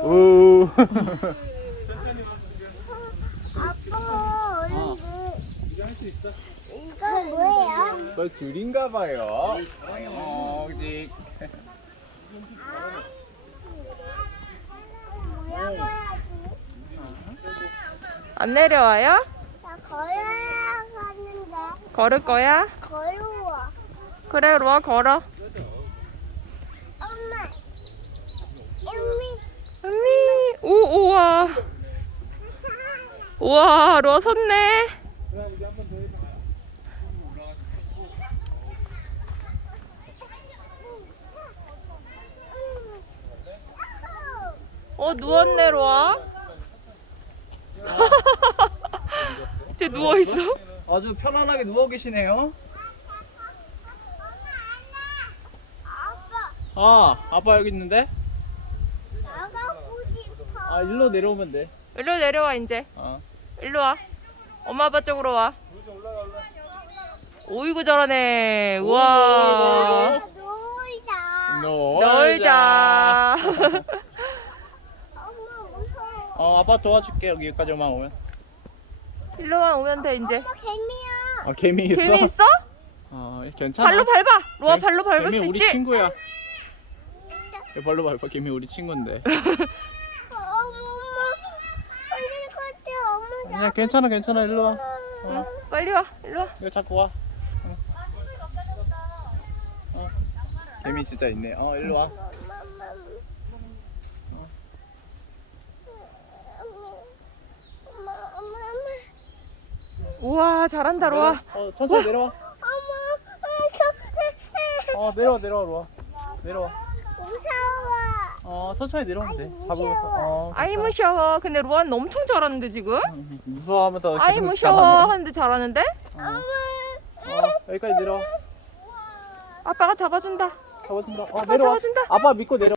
오. 아빠, 우리, 아. 우리 이거 뭐야? 이거 줄인가 봐요. 안 내려와요? 걸어야 하는데. 걸을 거야? 그래, 로아 걸어. 우와 로아 섰네 어 누웠네 로아 제 누워있어? 아주 편안하게 누워 계시네요 아 아빠 여기 있는데? 아 일로 내려오면 돼 일로 내려와 이제 일로 와. 엄마 아빠 쪽으로 와. 올라가, 올라가. 오이고 저러네. 우와. 놀자. 놀자. 놀자. 놀자. 어, 아빠 도와줄게. 여기까지 오면. 일로 와 오면 돼 이제. 엄 개미야. 아 개미 있어. 개미 있어? 어 괜찮아. 발로 밟아. 로아 발로 밟을 개, 수 개미 있지? 개미 우리 친구야. 야, 발로 밟아. 개미 우리 친구인데. 야, 괜찮아, 괜찮아, 일로 와. 응. 어. 빨리 와, 일로 와. 야, 자꾸 와? 어. 어. 개미 진짜 있네. 어, 일로 와. 어. 우와 잘한다 로아 어, 천천히 내려와 내려와 어, 내려와 로아 내려와 무서워. 어, 천천히 내려오 돼. 잡아서. 아이 무서워. 어, 아이 근데 루안 엄청 잘하는 지금? 음, 무서워하면서 아이 무서워 하는데 잘하는데? 어. 어, 여기까지 내려. 아빠가 잡아준다. 잡아준다. 어, 내려 잡아준다. 아빠 믿고 내려.